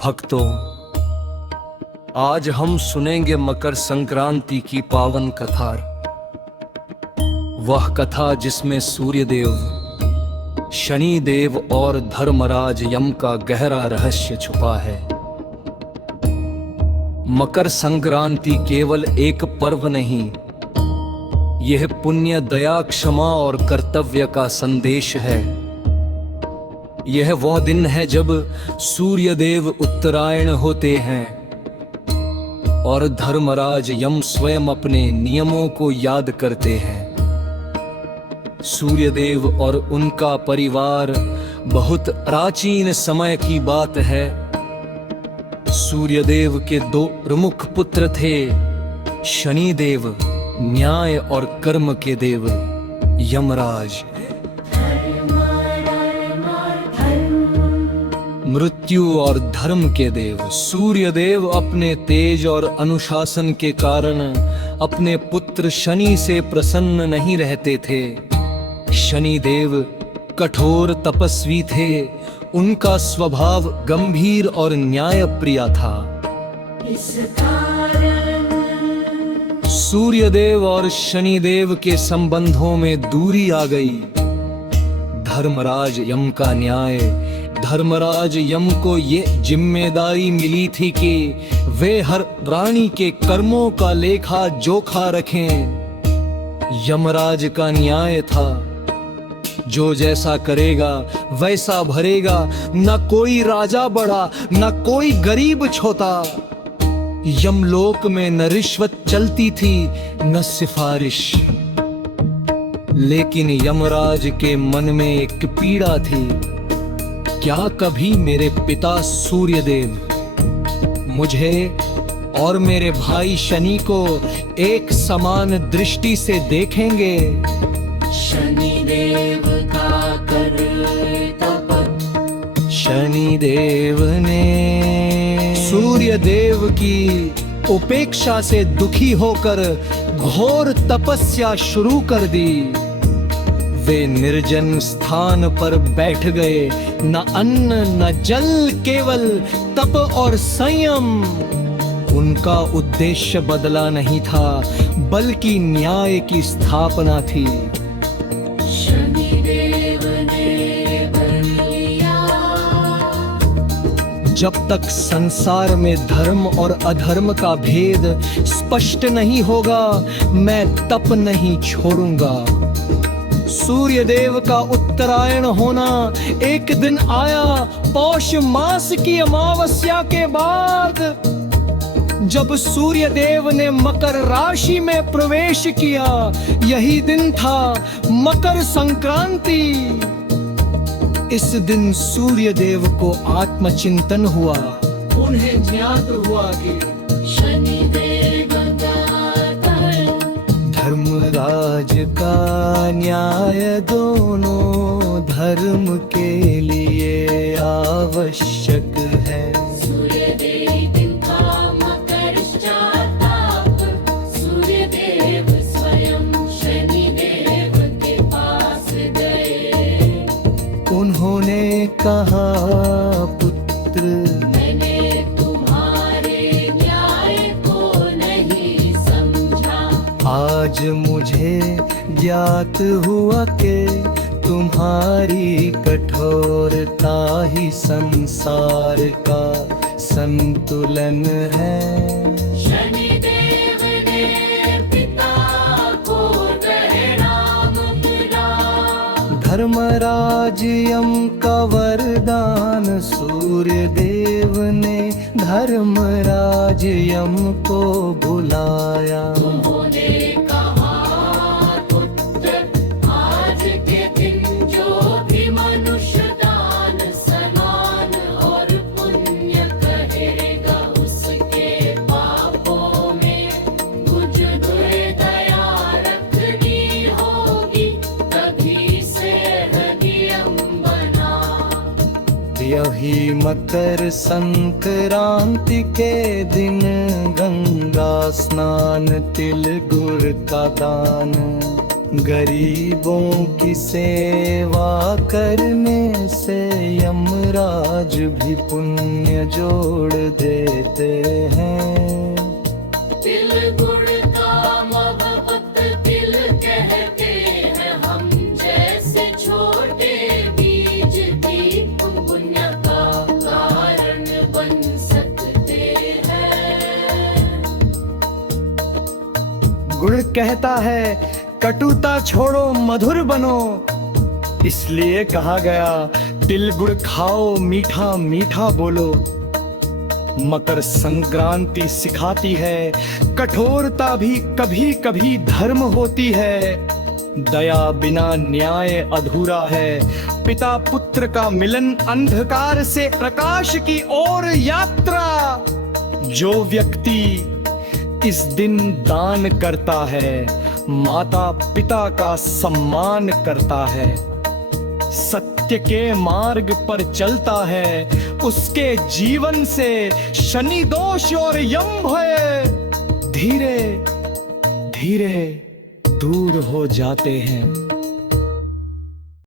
भक्तों, आज हम सुनेंगे मकर संक्रांति की पावन कथा। वह कथा जिसमें सूर्यदेव, शनिदेव और धर्मराज यम का गहरा रहस्य छुपा है। मकर संक्रांति केवल एक पर्व नहीं, यह पुण्य, दया, क्षमा और कर्तव्य का संदेश है। यह वह दिन है जब सूर्यदेव उत्तरायण होते हैं और धर्मराज यम स्वयं अपने नियमों को याद करते हैं। सूर्यदेव और उनका परिवार बहुत प्राचीन समय की बात है। सूर्यदेव के दो प्रमुख पुत्र थे, शनिदेव न्याय और कर्म के देव, यमराज मृत्यु और धर्म के देव। सूर्यदेव अपने तेज और अनुशासन के कारण अपने पुत्र शनि से प्रसन्न नहीं रहते थे। शनिदेव कठोर तपस्वी थे, उनका स्वभाव गंभीर और न्यायप्रिय था। इस कारण सूर्यदेव और शनिदेव के संबंधों में दूरी आ गई। धर्मराज यम का न्याय, धर्मराज यम को ये जिम्मेदारी मिली थी कि वे हर प्राणी के कर्मों का लेखा जोखा रखें। यमराज का न्याय था, जो जैसा करेगा वैसा भरेगा, न कोई राजा बड़ा न कोई गरीब छोटा। यमलोक में न रिश्वत चलती थी न सिफारिश। लेकिन यमराज के मन में एक पीड़ा थी, क्या कभी मेरे पिता सूर्यदेव मुझे और मेरे भाई शनि को एक समान दृष्टि से देखेंगे? शनिदेव का कर तप, शनिदेव ने सूर्यदेव की उपेक्षा से दुखी होकर घोर तपस्या शुरू कर दी। वे निर्जन स्थान पर बैठ गए, न अन्न न जल, केवल तप और संयम। उनका उद्देश्य बदला नहीं था, बल्कि न्याय की स्थापना थी। शनिदेव ने वर लिया, जब तक संसार में धर्म और अधर्म का भेद स्पष्ट नहीं होगा, मैं तप नहीं छोड़ूंगा। सूर्यदेव का उत्तरायण होना एक दिन आया, पौष मास की अमावस्या के बाद, जब सूर्यदेव ने मकर राशि में प्रवेश किया। यही दिन था मकर संक्रांति। इस दिन सूर्यदेव को आत्मचिंतन हुआ। उन्हें ज्ञात हुआ कि शनिदेव धर्मराज का न्याय दोनों धर्म के लिए आवश्यक है। सूर्यदेव दिन का मकर जाताप, सूर्यदेव स्वयं शनिदेव के पास गए। उन्होंने कहा, पुत्र, मैंने तुम्हारे न्याय को नहीं समझा। आज मुझे ज्ञात हुआ कि तुम्हारी कठोरता ही संसार का संतुलन है। शनिदेव ने पिता को प्रणाम किया। धर्मराज यम का वरदान सूर्यदेव ने धर्मराज यम को बुलाया। उन्होंने कहा, पुत्र, आज के दिन जो भी मनुष्य दान, स्नान और पुण्य करेगा, उसके पापों में मुझ दया रखनी होगी। तभी से नियम बना। यही मकर संक्रांति के दिन गंगा स्नान, तिल गुड़ का दान, गरीबों की सेवा करने से यमराज भी पुण्य जोड़ देते हैं। तिल गुड़ का मोहब्बत तिल कहते हैं हम, जैसे छोटे बीज भी पुण्य का कारण बन सकते हैं। गुड़ कहता है कटुता छोड़ो मधुर बनो, इसलिए कहा गया तिल गुड़ खाओ मीठा मीठा बोलो। मकर संक्रांति सिखाती है कठोरता भी कभी कभी धर्म होती है। दया बिना न्याय अधूरा है, पिता पुत्र का मिलन अंधकार से प्रकाश की ओर यात्रा। जो व्यक्ति इस दिन दान करता है, माता पिता का सम्मान करता है, सत्य के मार्ग पर चलता है, उसके जीवन से शनि दोष और यम भय धीरे धीरे दूर हो जाते हैं।